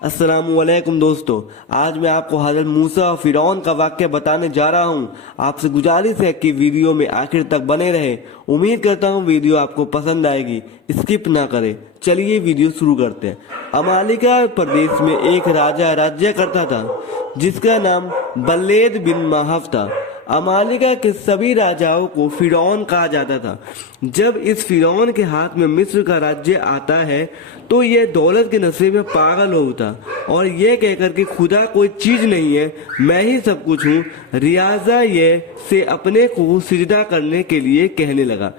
अस्सलामुअलैकुम दोस्तों, आज मैं आपको हज़रत मूसा और फिरौन का वाक़या बताने जा रहा हूँ। आपसे गुजारिश है कि वीडियो में आखिर तक बने रहे। उम्मीद करता हूँ वीडियो आपको पसंद आएगी, स्किप ना करें। चलिए वीडियो शुरू करते हैं। अमालिका प्रदेश में एक राजा राज्य करता था जिसका नाम बल्लेद बिन माहफ था। अमालिका के सभी राजाओं को फिरौन कहा जाता था। जब इस फिरौन के हाथ में मिस्र का राज्य आता है तो यह दौलत के नशे में पागल हो उठा और यह कहकर कि खुदा कोई चीज नहीं है, मैं ही सब कुछ हूँ, रियाजा ये से अपने को सिजदा करने के लिए कहने लगा।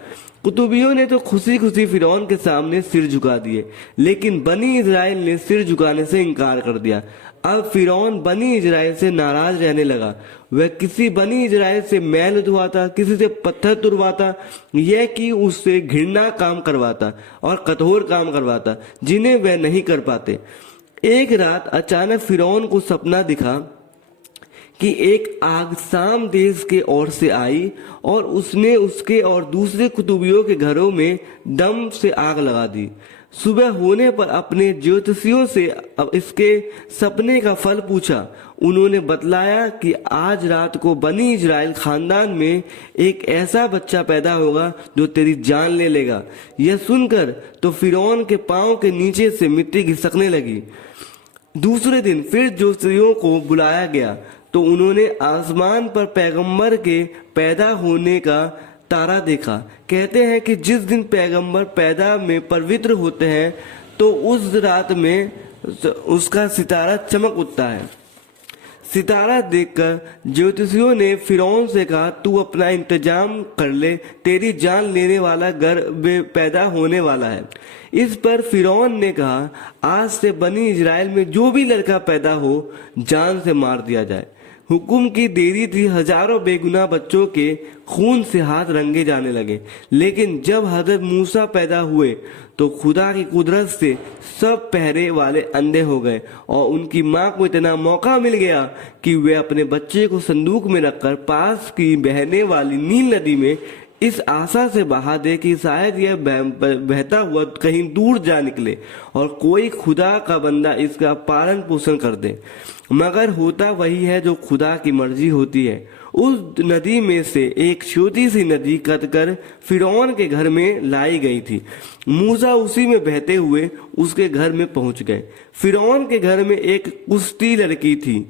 कुतुबियों ने तो खुशी खुशी फिरौन के सामने सिर झुका दिए, लेकिन बनी इजराइल ने सिर झुकाने से इनकार कर दिया। अब फिरौन बनी इजराइल से नाराज रहने लगा। वह किसी बनी इजराइल से मैल उठवाता, किसी से पत्थर तुड़वाता, यह कि उससे घृणा काम करवाता और कठोर काम करवाता जिन्हें वह नहीं कर पाते। एक रात अचानक फिरौन को सपना दिखा कि एक आग शाम देश के ओर से आई और उसने उसके और दूसरे कुतुबियों के घरों में दम से आग लगा दी। सुबह होने पर अपने ज्योतिषियों से इसके सपने का फल पूछा। उन्होंने बतलाया कि आज रात को बनी इजराइल खानदान में एक ऐसा बच्चा पैदा होगा जो तेरी जान ले लेगा। यह सुनकर तो फिरौन के पांव के नीचे से मिट्टी खिसकने लगी। दूसरे दिन फिर ज्योतिषियों को बुलाया गया तो उन्होंने आसमान पर पैगंबर के पैदा होने का तारा देखा। कहते हैं कि जिस दिन पैगंबर पैदा में पवित्र होते हैं तो उस रात में उसका सितारा चमक उठता है। सितारा देखकर ज्योतिषियों ने फिरौन से कहा, तू अपना इंतजाम कर ले, तेरी जान लेने वाला गर्भ पैदा होने वाला है। इस पर फिरौन ने कहा, आज से बनी इजराइल में जो भी लड़का पैदा हो जान से मार दिया जाए। हुक्म की देरी थी, हजारों बेगुनाह बच्चों के खून से हाथ रंगे जाने लगे। लेकिन जब हजरत मूसा पैदा हुए तो खुदा की कुदरत से सब पहरे वाले अंधे हो गए और उनकी मां को इतना मौका मिल गया कि वे अपने बच्चे को संदूक में रखकर पास की बहने वाली नील नदी में इस आशा से बहा दे कि शायद यह बहता हुआ कहीं दूर जा निकले और कोई खुदा का बंदा इसका पालन पोषण कर दे। मगर होता वही है जो खुदा की मर्जी होती है। उस नदी में से एक छोटी सी नदी कतकर फिरौन के घर में लाई गई थी। मूसा उसी में बहते हुए उसके घर में पहुंच गए। फिरौन के घर में एक कुश्ती लड़की थी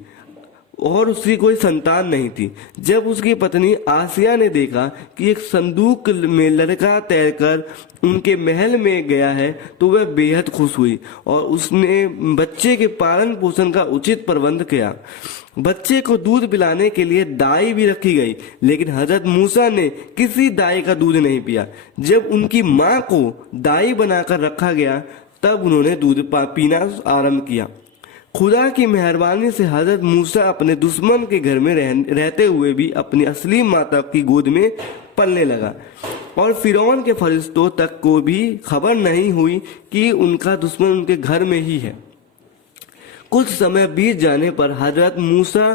और उसकी कोई संतान नहीं थी। जब उसकी पत्नी आसिया ने देखा कि एक संदूक में लड़का तैरकर उनके महल में गया है तो वह बेहद खुश हुई और उसने बच्चे के पालन पोषण का उचित प्रबंध किया। बच्चे को दूध पिलाने के लिए दाई भी रखी गई, लेकिन हजरत मूसा ने किसी दाई का दूध नहीं पिया। जब उनकी माँ को दाई बनाकर रखा गया तब उन्होंने दूध पीना आरंभ किया। खुदा की मेहरबानी से हजरत मूसा अपने दुश्मन के घर में रहते हुए भी अपनी असली माता की गोद में पलने लगा और फिरौन के फरिश्तों तक को भी खबर नहीं हुई कि उनका दुश्मन उनके घर में ही है। कुछ समय बीत जाने पर हजरत मूसा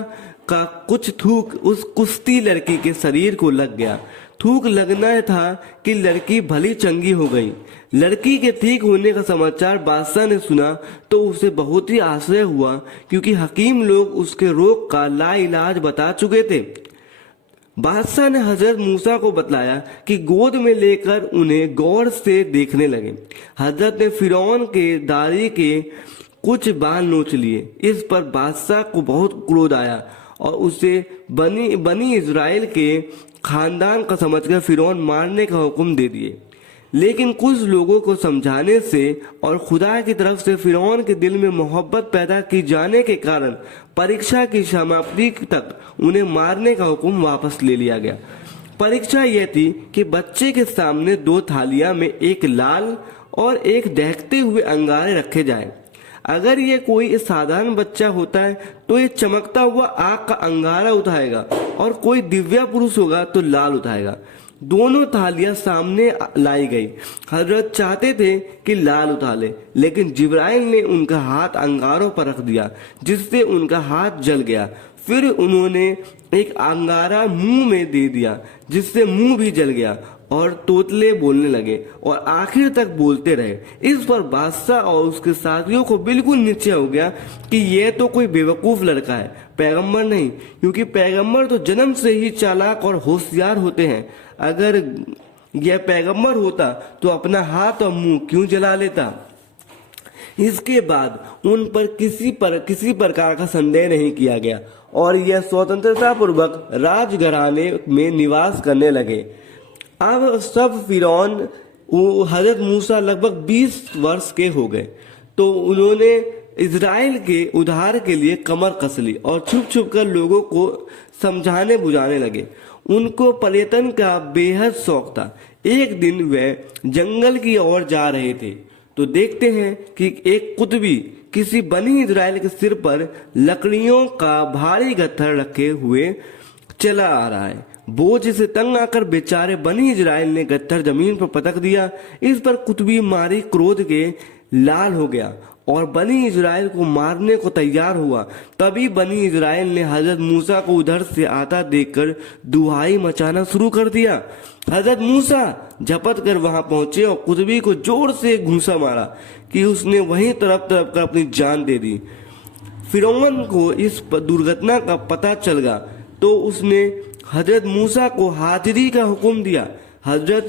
का कुछ थूक उस कुश्ती लड़की के शरीर को लग गया। थूक लगना था कि लड़की भली चंगी हो गई। लड़की के ठीक होने का समाचार बादशाह ने सुना तो उसे बहुत ही आश्चर्य हुआ, क्योंकि हकीम लोग उसके रोग का लाइलाज बता चुके थे। बादशाह ने हजरत मूसा को बतलाया कि गोद में लेकर उन्हें गौर से देखने लगे। हजरत ने फिरौन के दाढ़ी के कुछ बाल नोच लिए। इस पर बादशाह को बहुत क्रोध आया और उसे बनी इजराइल के खानदान का समझकर फिरौन मारने का हुक्म दे दिए। लेकिन कुछ लोगों को समझाने से और खुदा की तरफ से फिरौन के दिल में मोहब्बत पैदा की जाने के कारण परीक्षा की समाप्ति तक उन्हें मारने का हुक्म वापस ले लिया गया। परीक्षा यह थी कि बच्चे के सामने दो थालियां में एक लाल और एक दहकते हुए अंगारे रखे जाएं। अगर ये कोई साधारण बच्चा होता है तो ये चमकता हुआ आग का अंगारा उठाएगा और कोई दिव्या पुरुष होगा तो लाल उठाएगा। दोनों थालियां सामने लाई गई। हजरत चाहते थे कि लाल उठा ले, लेकिन जिब्राइल ने उनका हाथ अंगारों पर रख दिया जिससे उनका हाथ जल गया। फिर उन्होंने एक अंगारा मुंह में दे दिया जिससे मुंह भी जल गया और तोतले बोलने लगे और आखिर तक बोलते रहे। इस पर बादशाह और उसके साथियों को बिल्कुल निश्चय हो गया कि यह तो कोई बेवकूफ लड़का है, पैगंबर नहीं, क्योंकि पैगंबर तो जन्म से ही चालाक और होशियार होते हैं। अगर यह पैगंबर होता तो अपना हाथ और मुंह क्यों जला लेता। इसके बाद उन पर किसी प्रकार का संदेह नहीं किया गया और यह स्वतंत्रता पूर्वक राजघराने में निवास करने लगे। अब सब फिरौन हजरत मूसा लगभग 20 वर्ष के हो गए तो उन्होंने इजराइल के उद्धार के लिए कमर कस ली और छुप छुप कर लोगों को समझाने बुझाने लगे। उनको पर्यटन का बेहद शौक था। एक दिन वे जंगल की ओर जा रहे थे तो देखते हैं कि एक कुतबी किसी बनी इजराइल के सिर पर लकड़ियों का भारी गट्ठर रखे हुए चला आ रहा है। बोझ से तंग आकर बेचारे बनी इजराइल ने गट्ठर जमीन पर पटक दिया। इस पर कुतबी मारी क्रोध के लाल हो गया और बनी इजराइल को मारने को तैयार हुआ। तभी बनी इजराइल ने हजरत मूसा को उधर से आता देखकर दुहाई मचाना शुरू कर दिया। हजरत मूसा झपट कर वहां पहुंचे और कुतबी को जोर से घूंसा मारा कि उसने वहीं तरफ कर अपनी जान दे दी। फिरौन को इस दुर्घटना का पता चल गया तो उसने हजरत मूसा को हाजिरी का हुक्म दिया। हजरत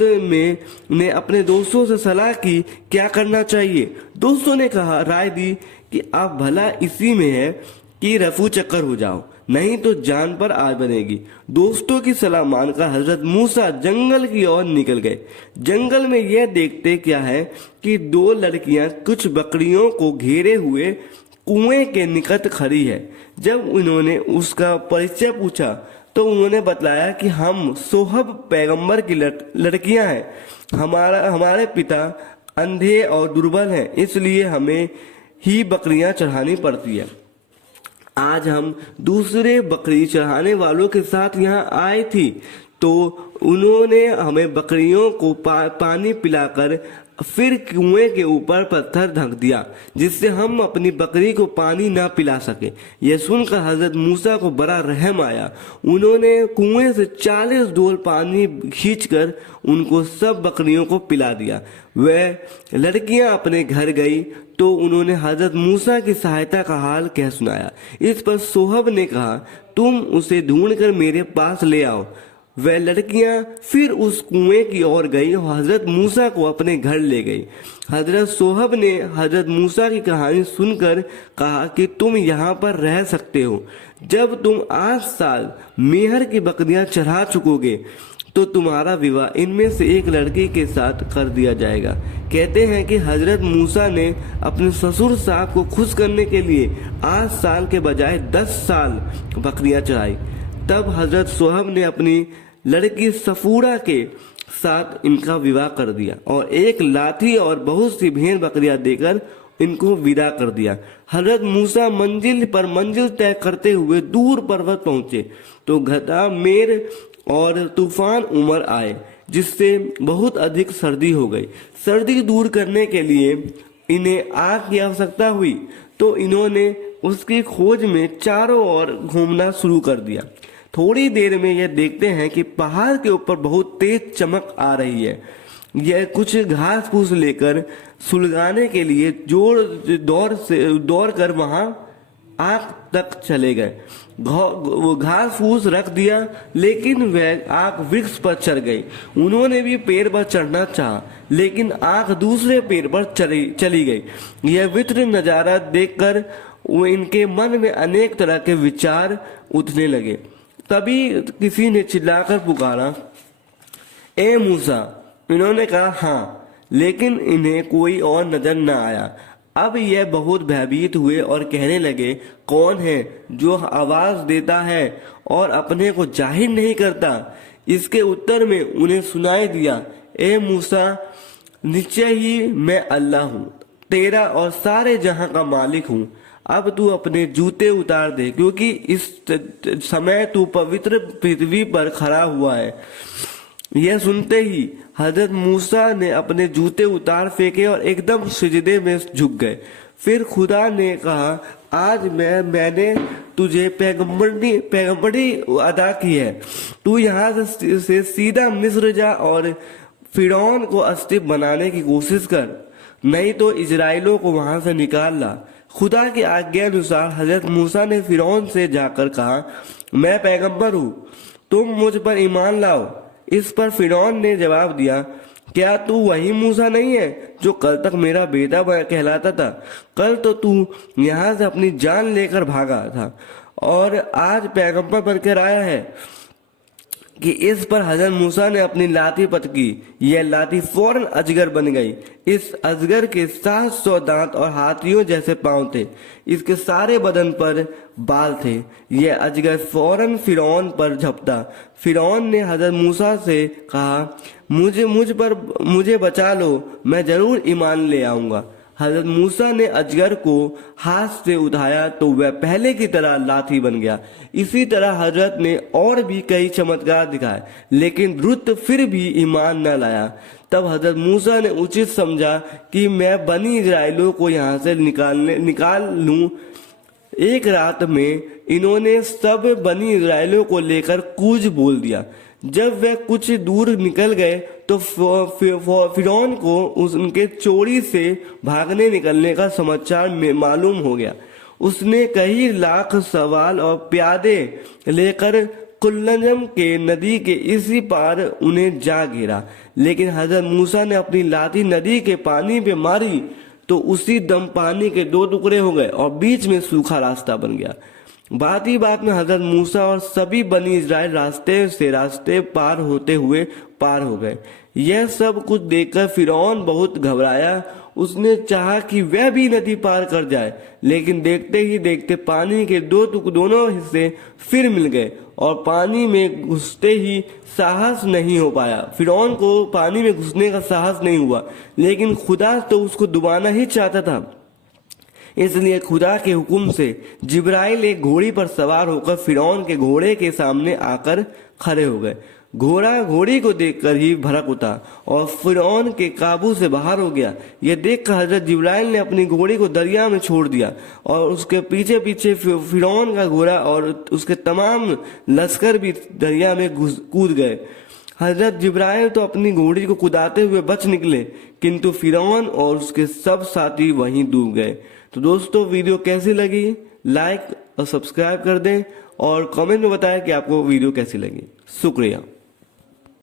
ने अपने दोस्तों से सलाह की क्या करना चाहिए। दोस्तों ने राय दी कि आप भला इसी में है कि रफू चक्कर हो जाओ, नहीं तो जान पर आज बनेगी। दोस्तों की सलाह मानकर हजरत मूसा जंगल की ओर निकल गए। जंगल में यह देखते क्या है कि 2 लड़कियां कुछ बकरियों को घेरे हुए कुएं के निकट खड़ी है। जब उन्होंने उसका परिचय पूछा तो उन्होंने बताया कि हम सोहब पैगंबर की लड़कियां हैं। हमारे पिता अंधे और दुर्बल हैं, इसलिए हमें ही बकरियां चढ़ानी पड़ती है। आज हम दूसरे बकरी चढ़ाने वालों के साथ यहाँ आए थी तो उन्होंने हमें बकरियों को पानी पिलाकर फिर कुएं के ऊपर पत्थर ढक दिया जिससे हम अपनी बकरी को पानी ना पिला सके। यह सुनकर हजरत मूसा को बड़ा रहम आया। उन्होंने कुएं से 40 डोल पानी खींचकर उनको सब बकरियों को पिला दिया। वह लड़कियां अपने घर गई तो उन्होंने हजरत मूसा की सहायता का हाल कह सुनाया। इस पर सोहब ने कहा, तुम उसे ढूंढकर मेरे पास ले आओ। वह लड़कियां फिर उस कुएं की ओर गई और हजरत मूसा को अपने घर ले गई। हजरत सोहब ने हजरत मूसा की कहानी सुनकर कहा कि तुम यहाँ पर रह सकते हो। जब तुम 8 साल मेहर की बकरियां चढ़ा चुकोगे तो तुम्हारा विवाह इनमें से एक लड़की के साथ कर दिया जाएगा। कहते हैं कि हजरत मूसा ने अपने ससुर साहब को खुश करने के लिए 8 साल के बजाय 10 साल बकरियां चढ़ाई। तब हजरत सोहब ने अपनी लड़की सफूरा के साथ इनका विवाह कर दिया और एक लाठी और बहुत सी भेड़ बकरियां देकर इनको विदा कर दिया। हजरत मूसा मंजिल पर मंजिल तय करते हुए दूर पर्वत पहुंचे तो घटा मेर और तूफान उमर आए जिससे बहुत अधिक सर्दी हो गई। सर्दी दूर करने के लिए इन्हें आग की आवश्यकता हुई तो इन्होंने उसकी खोज में चारों ओर घूमना शुरू कर दिया। थोड़ी देर में यह देखते हैं कि पहाड़ के ऊपर बहुत तेज चमक आ रही है। यह कुछ घास फूस लेकर सुलगाने के लिए दौड़ कर वहां आग तक चले गए। वो घास फूस रख दिया लेकिन वह आग वृक्ष पर चढ़ गई। उन्होंने भी पेड़ पर चढ़ना चाहा लेकिन आग दूसरे पेड़ पर चली गई। यह विचित्र नजारा देखकर वो इनके मन में अनेक तरह के विचार उठने लगे। तभी किसी ने चिल्लाकर पुकारा, ए मूसा। इन्होंने कहा हाँ, लेकिन इन्हें कोई और नजर न आया। अब यह बहुत भयभीत हुए और कहने लगे, कौन है जो आवाज देता है और अपने को जाहिर नहीं करता। इसके उत्तर में उन्हें सुनाई दिया, ए मूसा, निश्चय ही मैं अल्लाह हूँ, तेरा और सारे जहां का मालिक हूँ। अब तू अपने जूते उतार दे क्योंकि इस समय तू पवित्र पृथ्वी पर खड़ा हुआ है। यह सुनते ही हजरत मूसा ने अपने जूते उतार फेंके और एकदम सिजदे में झुक गए। फिर खुदा ने कहा, आज मैंने तुझे पैगंबरी अदा की है। तू यहाँ से सीधा मिस्र जा और फिरौन को अस्तित्व बनाने की कोशिश कर, नहीं तो इजराइलों को वहां से निकाल ला। खुदा की आज्ञा अनुसार हजरत मूसा ने फिरौन से जाकर कहा, मैं पैगंबर हूँ, तुम मुझ पर ईमान लाओ। इस पर फिरौन ने जवाब दिया, क्या तू वही मूसा नहीं है जो कल तक मेरा बेटा कहलाता था? कल तो तू यहाँ से अपनी जान लेकर भागा था और आज पैगंबर बनकर आया है। कि इस पर हजरत मूसा ने अपनी लाठी पटकी। यह लाठी फौरन अजगर बन गई। इस अजगर के 700 दांत और हाथियों जैसे पांव थे। इसके सारे बदन पर बाल थे। यह अजगर फौरन फिरौन पर झपटा। फिरौन ने हजरत मूसा से कहा, मुझे बचा लो, मैं जरूर ईमान ले आऊंगा। हजरत मूसा ने अजगर को हाथ से उठाया तो वह पहले की तरह लाठी बन गया। इसी तरह हजरत ने और भी कई चमत्कार दिखाए, लेकिन रुत फिर भी ईमान न लाया। तब हजरत मूसा ने उचित समझा कि मैं बनी इजराइलों को यहाँ से निकाल लूं। एक रात में इन्होंने सब बनी इजराइलों को लेकर कूच बोल दिया। जब वे कुछ दूर निकल गए तो फिरौन को उनके चोरी से भागने निकलने का समाचार मालूम हो गया। उसने कई लाख सवाल और प्यादे लेकर कुल्लजम के नदी के इसी पार उन्हें जा घेरा। लेकिन हजरत मूसा ने अपनी लाठी नदी के पानी पे मारी तो उसी दम पानी के 2 टुकड़े हो गए और बीच में सूखा रास्ता बन गया। बात ही बात में हजरत मूसा और सभी बनी इजराइल रास्ते पार होते हुए पार हो गए। यह सब कुछ देखकर फिरौन बहुत घबराया। उसने चाहा कि वह भी नदी पार कर जाए, लेकिन देखते ही देखते पानी के दोनों हिस्से फिर मिल गए और पानी में घुसते ही साहस नहीं हो पाया। फिरौन को पानी में घुसने का साहस नहीं हुआ, लेकिन खुदा तो उसको डुबाना ही चाहता था। इसलिए खुदा के हुक्म से जिब्राइल एक घोड़ी पर सवार होकर फिरौन के घोड़े के सामने आकर खड़े हो गए। घोड़ा घोड़ी को देखकर ही भड़क उठा और फिरौन के काबू से बाहर हो गया। यह देखकर हजरत जिब्राइल ने अपनी घोड़ी को दरिया में छोड़ दिया और उसके पीछे पीछे फिरौन का घोड़ा और उसके तमाम लश्कर भी दरिया में कूद गए। हजरत जिब्राइल तो अपनी घोड़ी को कुदाते हुए बच निकले, किंतु फिरौन और उसके सब साथी वहीं डूब गए। तो दोस्तों, वीडियो कैसी लगी? लाइक और सब्सक्राइब कर दें और कमेंट में बताएं कि आपको वीडियो कैसी लगी। शुक्रिया।